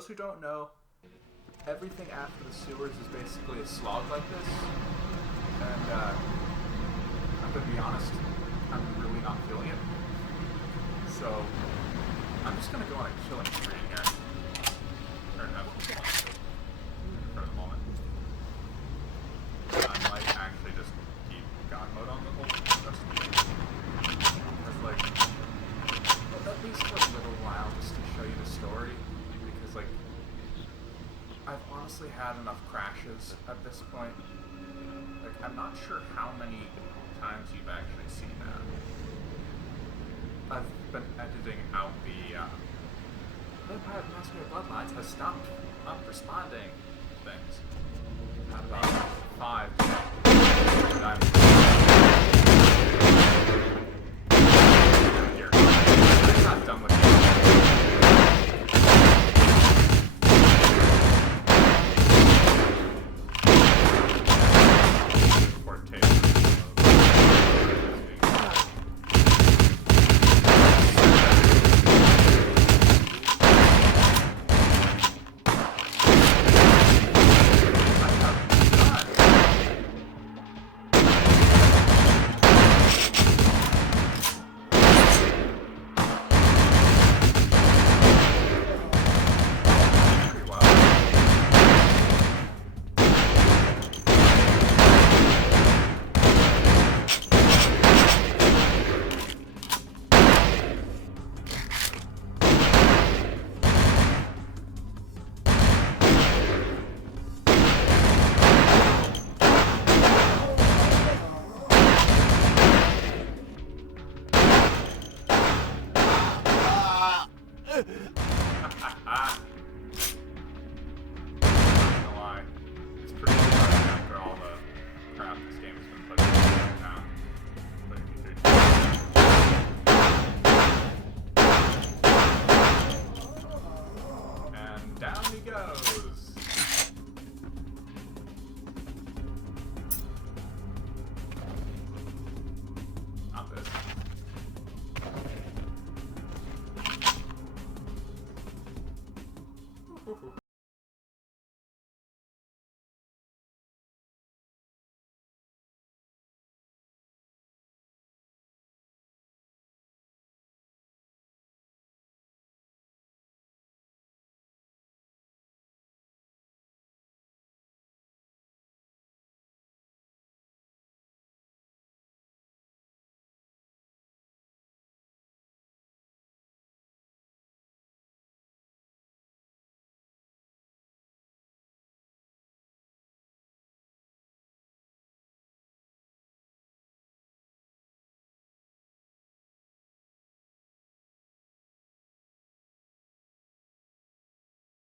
those who don't know, everything after the sewers is basically a slog like this. And I'm gonna be honest, I'm really not feeling it. So I'm just gonna go on a killing spree here. Or no, for the moment. I might actually just keep God mode on the whole rest of the game. Because, like, at least for a little while, just to show you the story. Because, like, I've honestly had enough crashes at this point. Like, I'm not sure how many times you've actually seen that. I've been editing out the Vampire Masquerade Bloodlines has stopped not responding things. At about 5 and I'm here. I'm not done with it.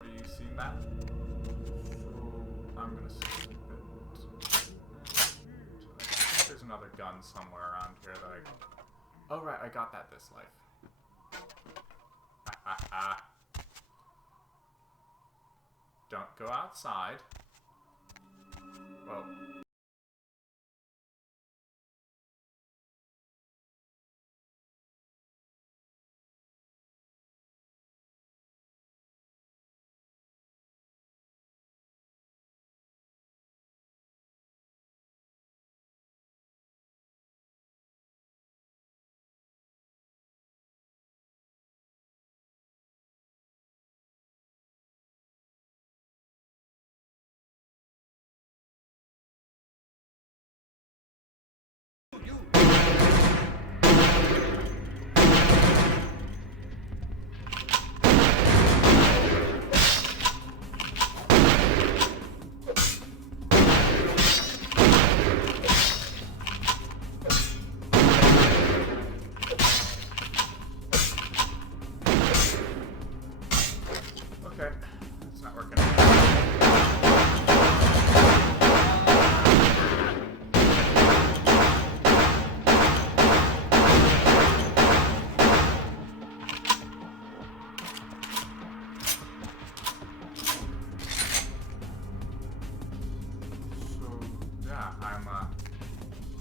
Have you seen that? So I'm gonna skip it. I think there's another gun somewhere around here that I... Oh right, I got that this life. Ha ha ha. Don't go outside. Well...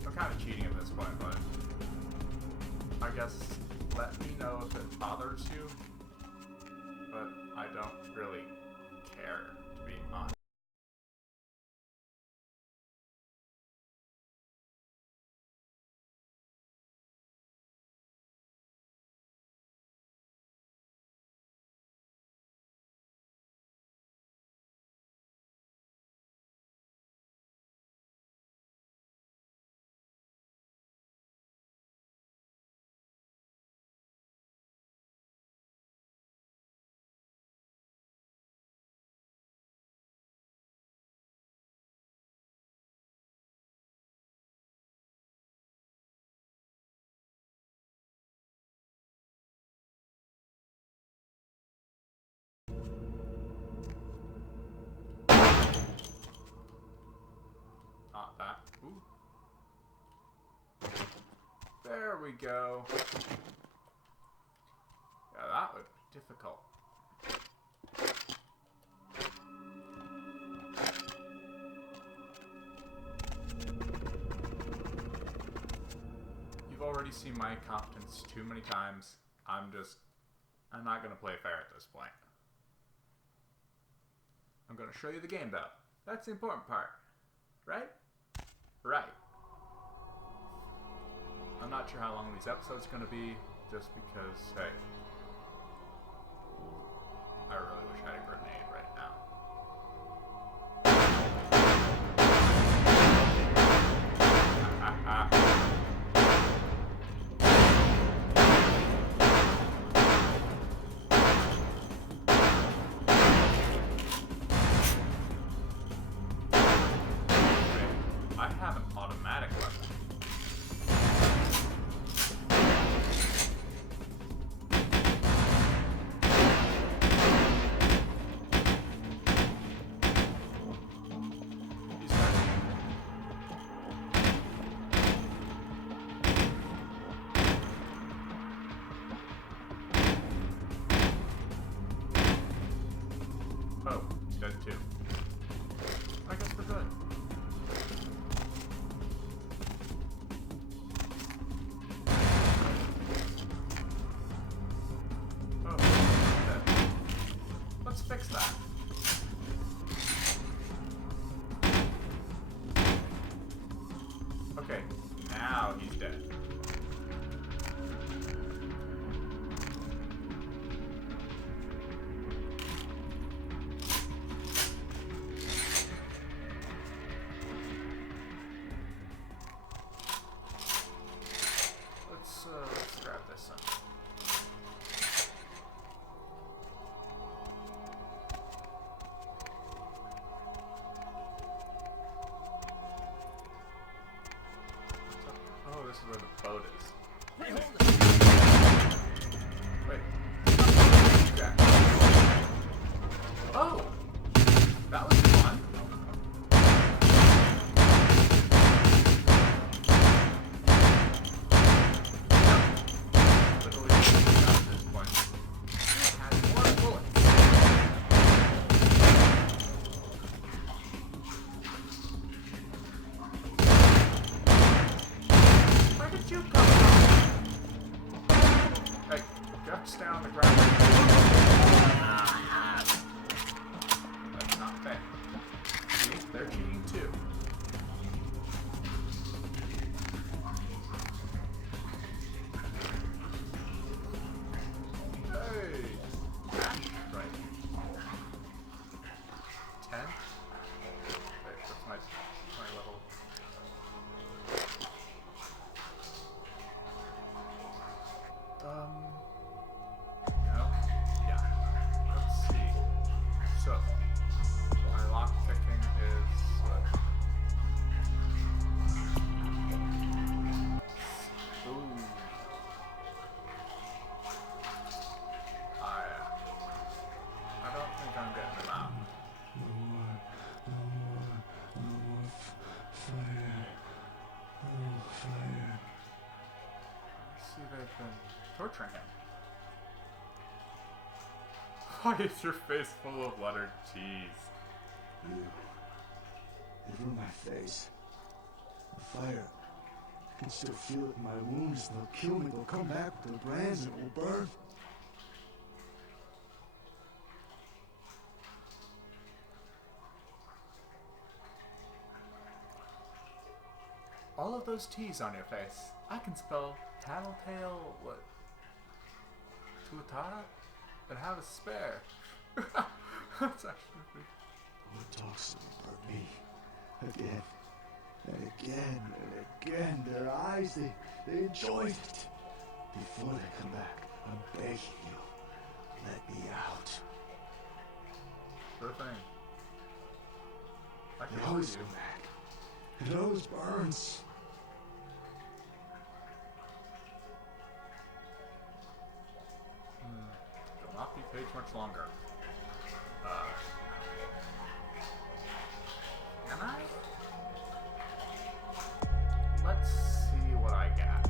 I'm kind of cheating at this point, but I guess let me know if it bothers you, but I don't really There we go. Yeah, that would be difficult. You've already seen my competence too many times. I'm not going to play fair at this point. I'm going to show you the game, though. That's the important part. Right? Right. I'm not sure how long these episodes are going to be, just because, hey, I really wish I had a grenade right now. I have an automatic weapon. Oh, he's dead too. I guess we're good. Oh, he's dead. Let's fix that. Okay, now he's dead. Let's grab this one. Oh, this is where the boat is. Wait. Yeah. Oh! That was fun. Stay on the ground. That's not fair. See, they're cheating too. Hey! Right. 10? Wait, what's my level? No? Yeah. Let's see. So, my lock picking is ooh. I don't think I'm getting them out. No more fire. Oh, fire. Let's see, they've been torturing him. Why is your face full of lettered T's? You ruined my face. The fire. I can still feel it in my wounds. They'll kill me. They'll come back with their brands and it will burn. All of those T's on your face. I can spell tattletale, what? Tuatara? And have a spare. That's actually pretty. Who talks to me? Again. And again and again. Their eyes, they enjoyed it. Before they come back, I'm begging you. Let me out. Sure thing. I can They always you. come back. It always burns. Will not be paged much longer. Can I? Let's see what I got.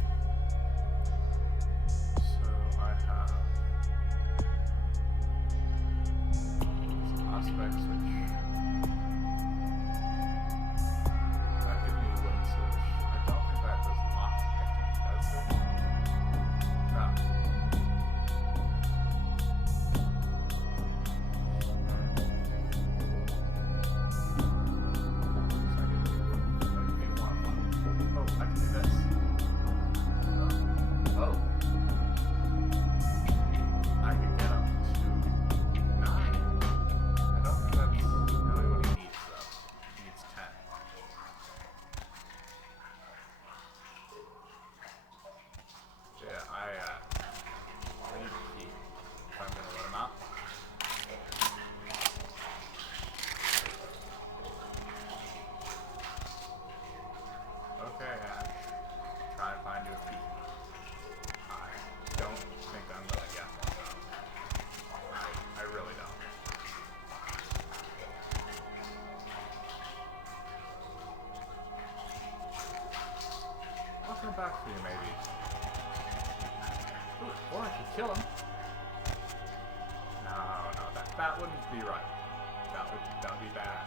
prospect switch. That gives me a wooden switch. I don't think that does lock picking, does it? No. So I give me a wooden. Oh, give me one of them. Oh, I can do this. Oh. I can get up to 9. I don't think that's really what he needs, though. He needs 10. Yeah, I need a key if I'm gonna let him out. Okay, Ash. Try and find you a key. I don't think I'm gonna get one, though. I really don't. I'll come back for you, maybe. Ooh, or I could kill him. No, that wouldn't be right. That would be bad.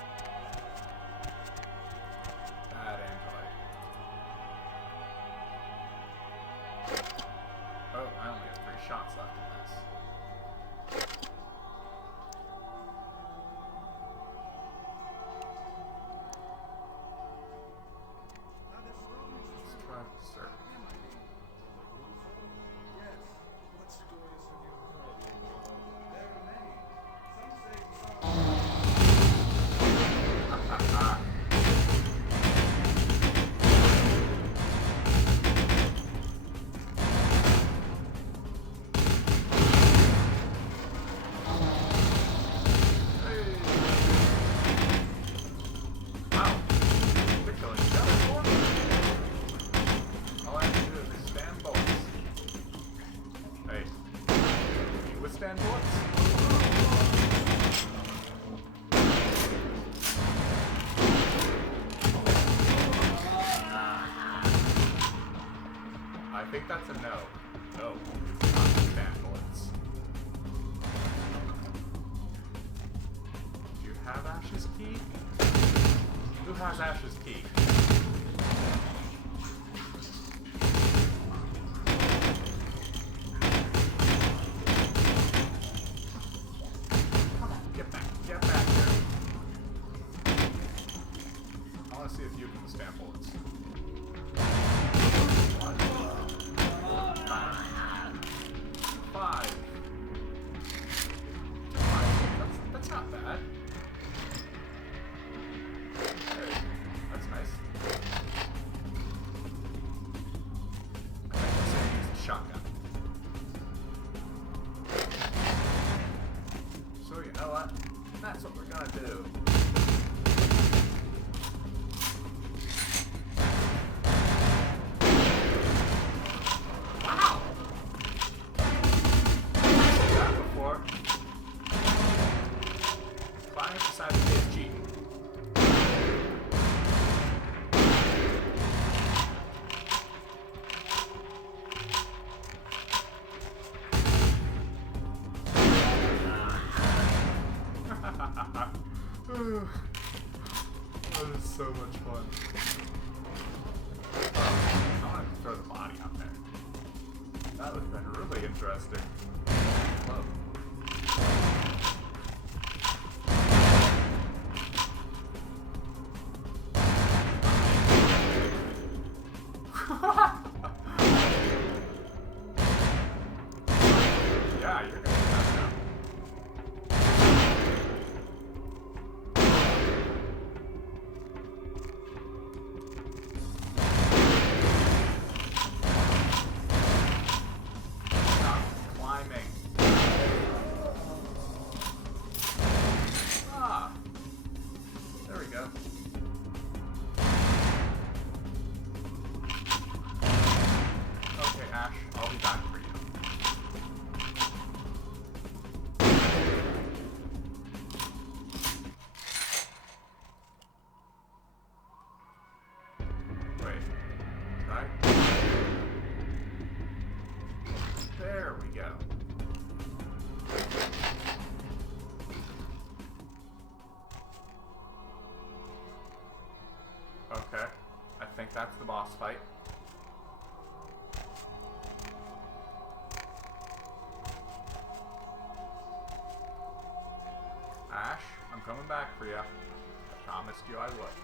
Bad Angela. Oh, I only have 3 shots left in this. Let's try the search. Withstand bullets? I think that's a no. No, it's not withstand bullets. Do you have Ash's key? Who has Ash's key? See if you can withstand bullets. 1, 5. That's not bad. Hey, that's nice. I think we're saying use the shotgun. So you know what? That's what we're gonna do. Climbing beside the PSG. That is so much fun. I wanted to throw the body out there. That would have been really interesting. Whoa. Yeah, you're gonna do that now. Stop climbing. that's the boss fight. Ash, I'm coming back for you. I promised you I would.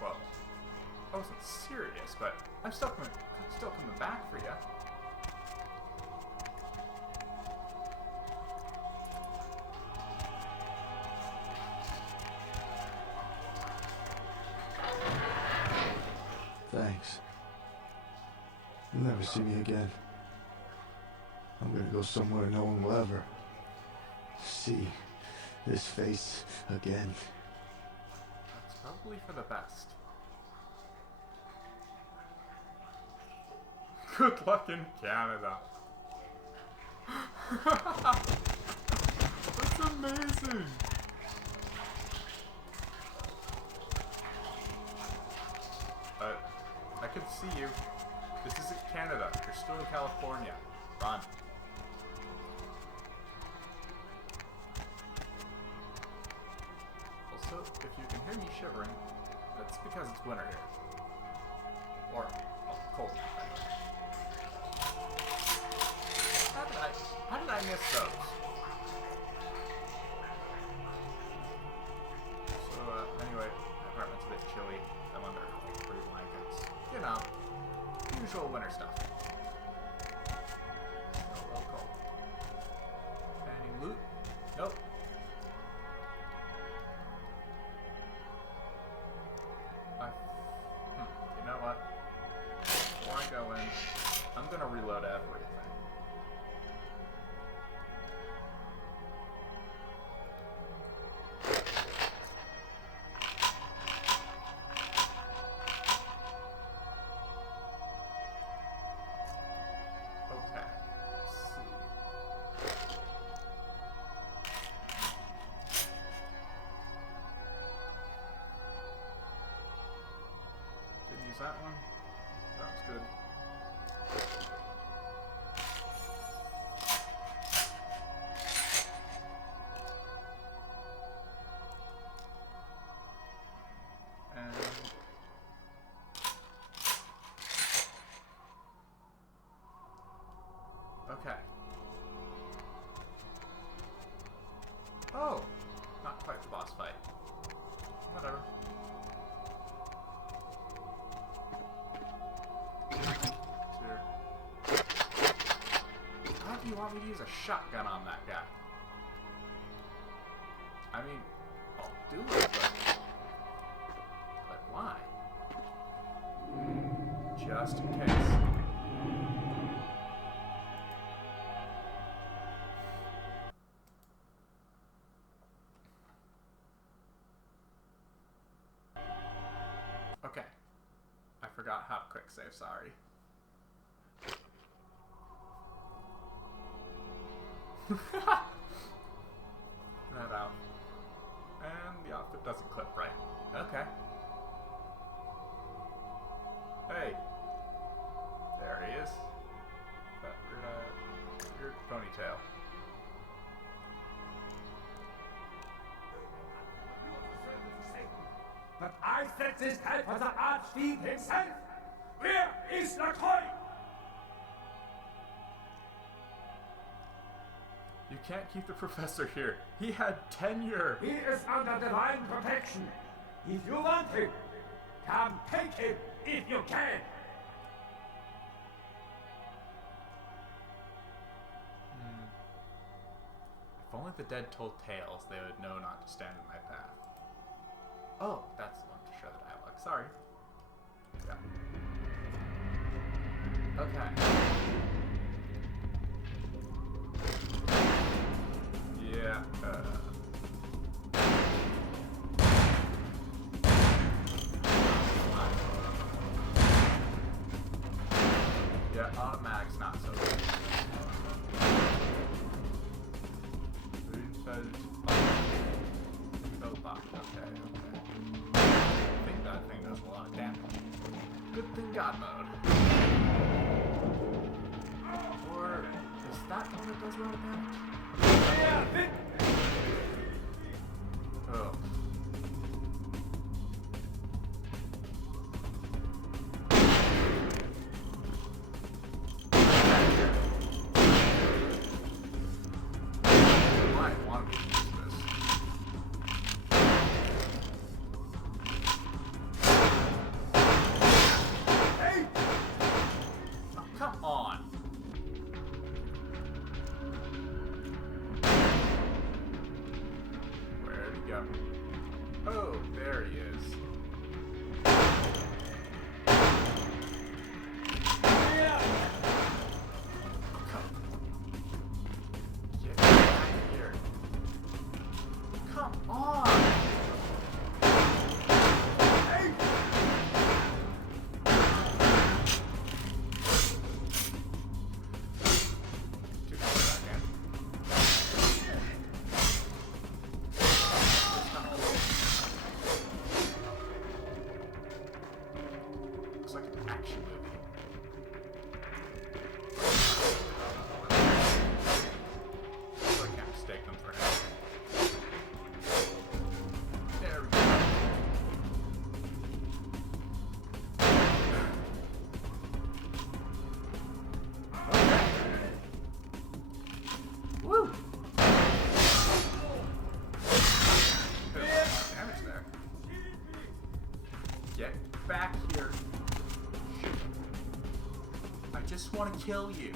Well, I wasn't serious, but I'm still coming back for you. Thanks. You'll never see me again. I'm gonna go somewhere no one will ever see this face again. That's probably for the best. Good luck in Canada. That's amazing. I can see you. This isn't Canada. You're still in California. Run. Also, if you can hear me shivering, that's because it's winter here. Or, well, cold. How did I miss those? So, anyway, my apartment's a bit chilly. I'm under like 3 blankets. You know, usual winter stuff. Still a little cold. Any loot? Nope. You know what? Before I go in, I'm gonna reload everything. That one? That was good. And okay. Oh, not quite the boss fight. Whatever. How do you want me to use a shotgun on that guy? I mean, I'll do it, but why? Just in case. Okay. I forgot how to quick save, sorry. That out. And the outfit doesn't clip right. Okay. Hey. There he is. That weird ponytail. But I set this head for the Archfiend himself. Where is Lacroix? You can't keep the professor here. He had tenure. He is under divine protection. If you want him, come take him if you can. If only the dead told tales, they would know not to stand in my path. Oh, that's the one to show the dialogue. Sorry. Yeah. Okay. Yeah, yeah, automatic's not so good. Okay. I think that thing does a lot of damage. Good thing God mode. Or is that one that does a lot of damage? Oh. Oh, there he is. Get back here. Come on! Hey! Took me a second. Looks like an action movie. So I can't mistake them for him. There we go. Okay. Woo! Bit of damage there. Get back here. I just want to kill you.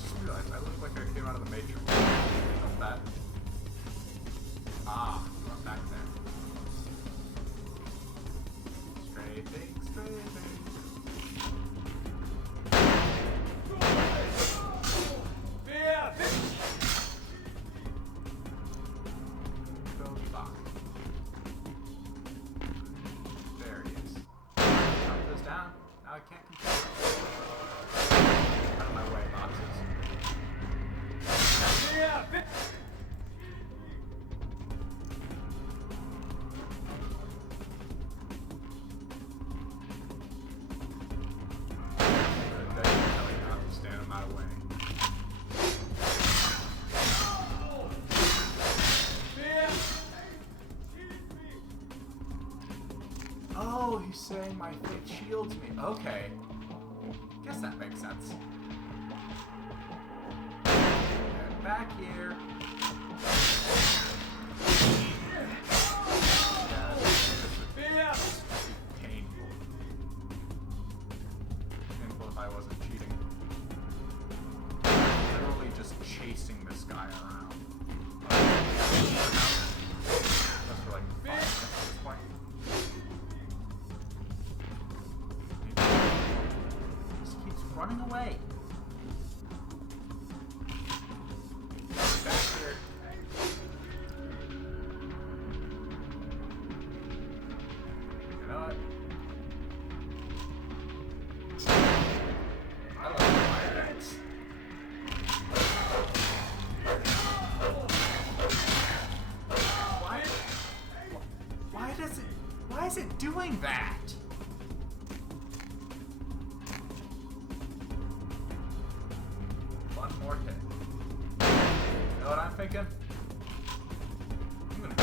Just realized I look like I came out of the Matrix. Not that. Ah, I'm back there. Strafing, strafing. Go back. There he is. Knock those down. Now I can't control it. Out of my way, boxes. Stand in my way. Oh, he's saying my fate shields me. Okay. Guess that makes sense. Get back here. Yeah, this would be painful. Painful if I wasn't cheating. Literally just chasing this guy around. That's for like 5 minutes at this point. Just keeps running away. Back here. You know what? I love fire ants. Why is it doing that? One more hit. You know what I'm thinking? I'm gonna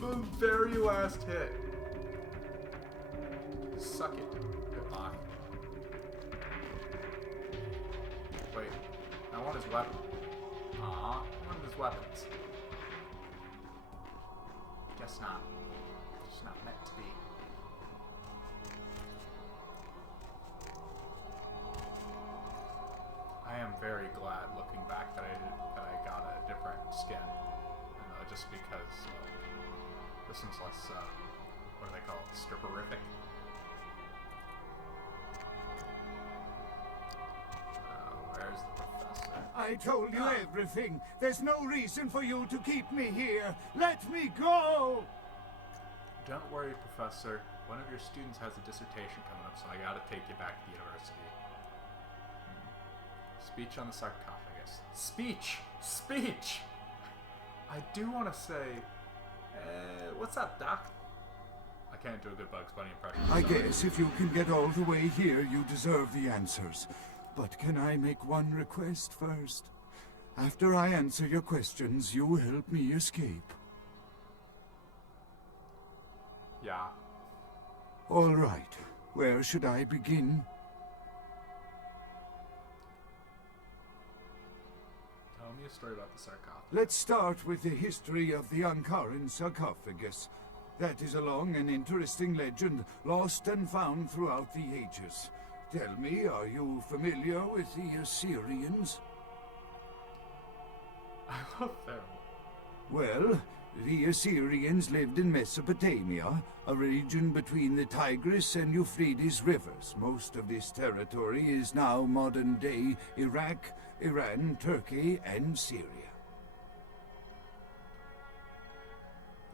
the very last hit. Suck it. Goodbye. Wait. I want his weapon. I want his weapons. Guess not. It's not meant to be. I am very glad, looking back, that I got a different skin. Just because this one's less, what do they call it? Stripperific? Where's the professor? I told you everything. There's no reason for you to keep me here. Let me go! Don't worry, Professor. One of your students has a dissertation coming up, so I gotta take you back to the university. Speech on the sarcophagus. Speech! Speech! I do want to say, what's up, Doc? I can't do a good Bugs Bunny impression. I guess if you can get all the way here, you deserve the answers. But can I make one request first? After I answer your questions, you help me escape. Yeah. All right. Where should I begin? Tell me a story about the sarcophagus. Let's start with the history of the Ankaran sarcophagus. That is a long and interesting legend, lost and found throughout the ages. Tell me, are you familiar with the Assyrians? I love them. Well, the Assyrians lived in Mesopotamia, a region between the Tigris and Euphrates rivers. Most of this territory is now modern-day Iraq, Iran, Turkey, and Syria.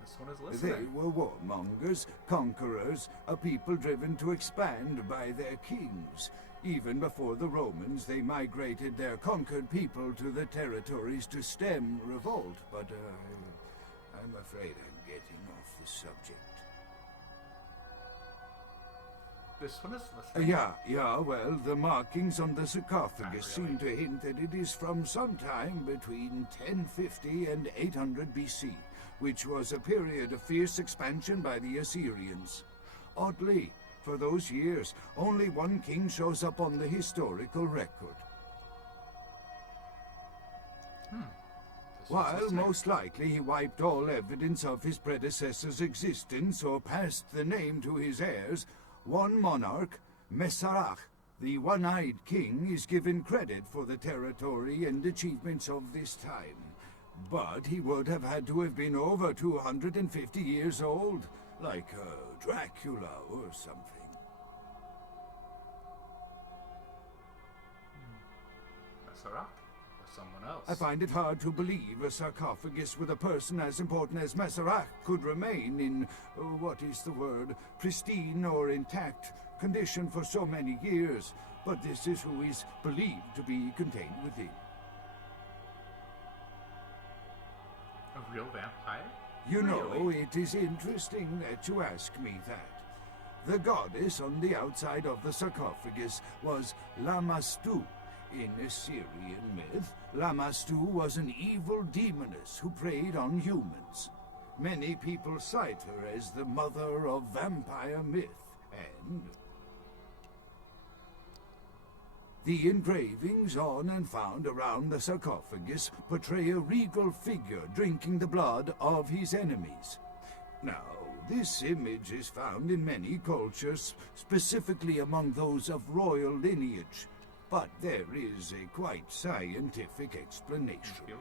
This one is They listening. were warmongers, conquerors, a people driven to expand by their kings. Even before the Romans, they migrated their conquered people to the territories to stem revolt, but I'm afraid I'm getting off the subject. This one is listening. Yeah, well, the markings on the sarcophagus Not really. seem to hint that it is from sometime between 1050 and 800 BC, which was a period of fierce expansion by the Assyrians. Oddly, for those years, only one king shows up on the historical record. This one's While listening. most likely he wiped all evidence of his predecessor's existence or passed the name to his heirs, one monarch, Masquerade, the one-eyed king, is given credit for the territory and achievements of this time. But he would have had to have been over 250 years old, like Dracula or something. Masquerade or someone else. I find it hard to believe a sarcophagus with a person as important as Masquerade could remain in, what is the word, pristine or intact condition for so many years, but this is who is believed to be contained within. A real vampire? You know, Really? it is interesting that you ask me that. The goddess on the outside of the sarcophagus was Lamastu. In Assyrian myth, Lamastu was an evil demoness who preyed on humans. Many people cite her as the mother of vampire myth, and the engravings on and found around the sarcophagus portray a regal figure drinking the blood of his enemies. Now, this image is found in many cultures, specifically among those of royal lineage, but there is a quite scientific explanation. Feel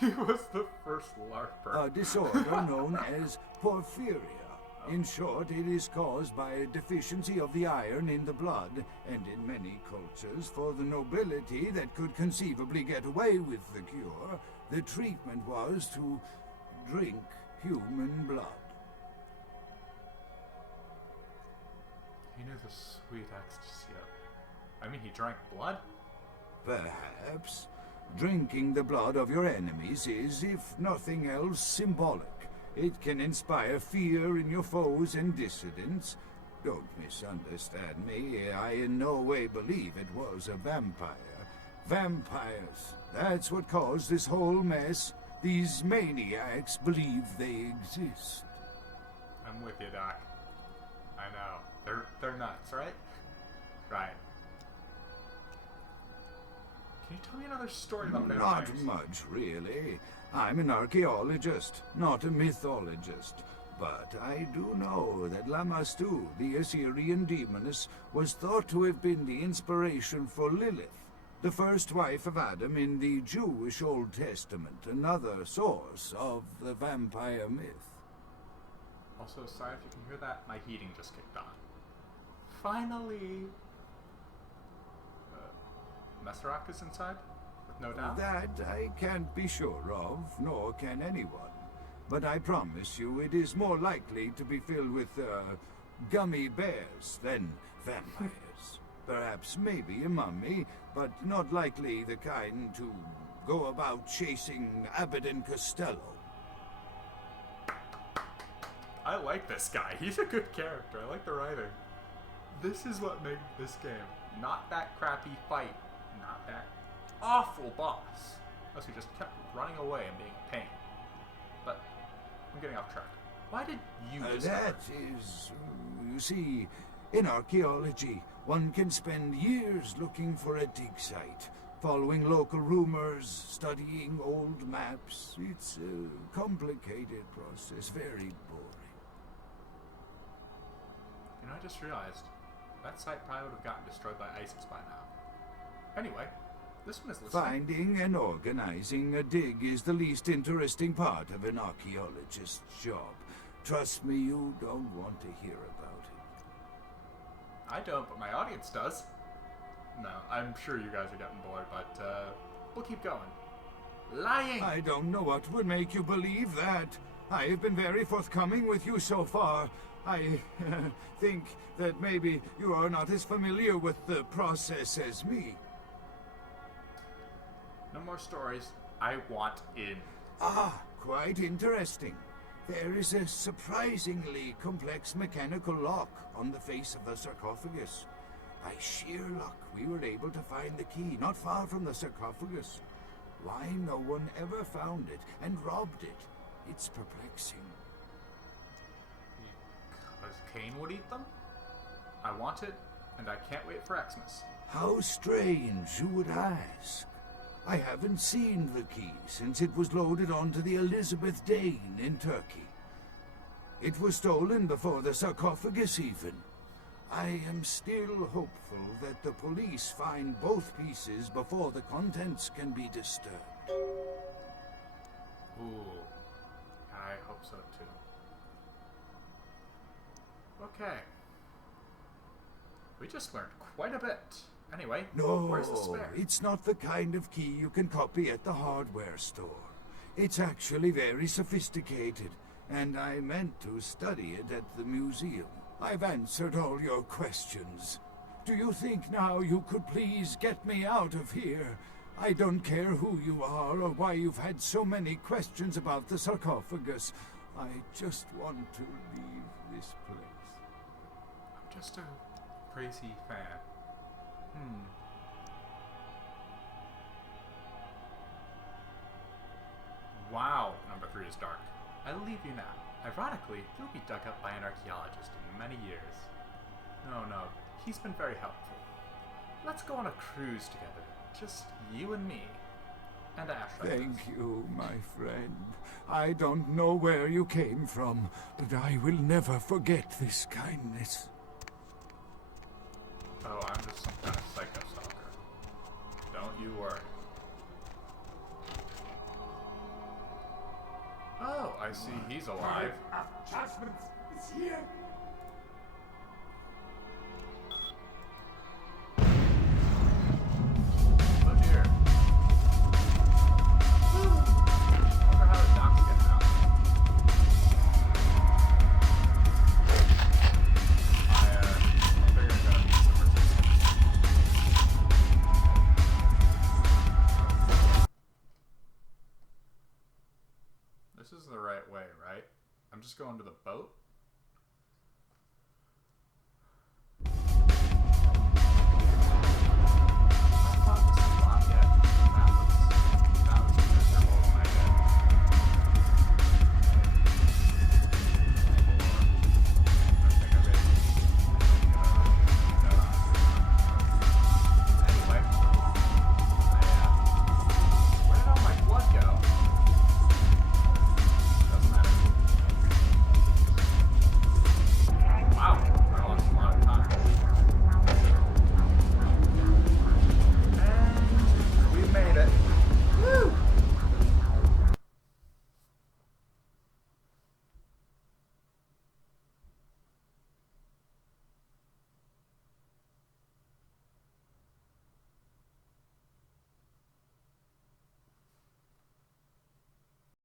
it? He was the first LARPer. A disorder known as porphyria. In short, it is caused by a deficiency of the iron in the blood, and in many cultures, for the nobility that could conceivably get away with the cure, the treatment was to drink human blood. He knew the sweet ecstasy of... I mean, he drank blood? Perhaps. Drinking the blood of your enemies is, if nothing else, symbolic. It can inspire fear in your foes and dissidents. Don't misunderstand me. I in no way believe it was a vampire. Vampires. That's what caused this whole mess. These maniacs believe they exist. I'm with you, Doc. I know. They're nuts, right? Right. Can you tell me another story about vampires? Not much, really. I'm an archaeologist, not a mythologist. But I do know that Lamastu, the Assyrian demoness, was thought to have been the inspiration for Lilith, the first wife of Adam in the Jewish Old Testament, another source of the vampire myth. Also, sorry if you can hear that, my heating just kicked on. Finally! Masquerade is inside? With no doubt? That I can't be sure of, nor can anyone. But I promise you it is more likely to be filled with, gummy bears than vampires. Perhaps maybe a mummy, but not likely the kind to go about chasing Abbott and Costello. I like this guy. He's a good character. I like the writing. This is what made this game. Not that crappy fight. Not that awful boss. Unless we just kept running away and being a pain. But I'm getting off track. Why did you discover? That is, you see, in archaeology, one can spend years looking for a dig site. following local rumors, studying old maps. It's a complicated process, very boring. You know, I just realized that site probably would have gotten destroyed by ISIS by now. Anyway, this one is listening. Finding and organizing a dig is the least interesting part of an archaeologist's job. Trust me, you don't want to hear about it. I don't, but my audience does. No, I'm sure you guys are getting bored, but we'll keep going. Lying! I don't know what would make you believe that. I have been very forthcoming with you so far. I think that maybe you are not as familiar with the process as me. No more stories. I want in. Ah, quite interesting. There is a surprisingly complex mechanical lock on the face of the sarcophagus. By sheer luck, we were able to find the key not far from the sarcophagus. Why no one ever found it and robbed it? It's perplexing. Because Cain would eat them? I want it, and I can't wait for Xmas. How strange you would ask. I haven't seen the key since it was loaded onto the Elizabeth Dane in Turkey. It was stolen before the sarcophagus even. I am still hopeful that the police find both pieces before the contents can be disturbed. Ooh, I hope so too. Okay. We just learned quite a bit. Anyway, where's the No, spare? it's not the kind of key you can copy at the hardware store. It's actually very sophisticated, and I meant to study it at the museum. I've answered all your questions. Do you think now you could please get me out of here? I don't care who you are or why you've had so many questions about the sarcophagus. I just want to leave this place. I'm just a crazy fan. Wow, number 3 is dark. I'll leave you now. Ironically, you'll be dug up by an archaeologist in many years. No, he's been very helpful. Let's go on a cruise together. Just you and me. And Ash. Thank you, my friend. I don't know where you came from, but I will never forget this kindness. Oh, I'm just some kind of psycho stalker. Don't you worry. Oh, I see he's alive. Judgment is here. Oh dear. Wonder how the doc's getting out. I figured I'm gonna need some resistance. This is the right way, right? I'm just going to the boat?